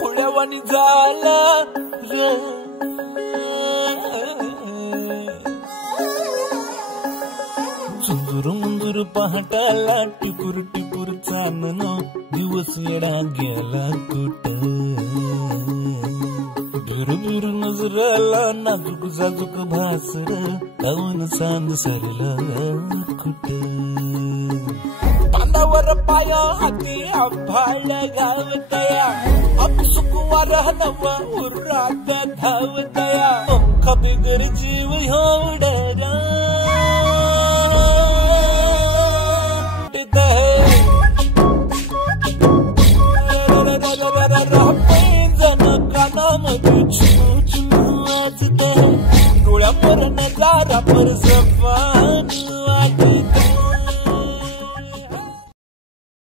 खोळ्यावानी झाला सुंदर मुंदूर पहाटाला टिपूर टिपूर चांदण दिवस येडा गेला कुठं बिर नजराला नाजूक जाजूक भासर काऊन सांद सरला कुठं बांधावर पाया हाती आभाळ गावतया अपसुकुवार नवा उरात धावतया पंख बिगर जीव होडरा कानामध्ये चिमू चिमू वाजत डोळ्यावर नजारा परसपान वाटत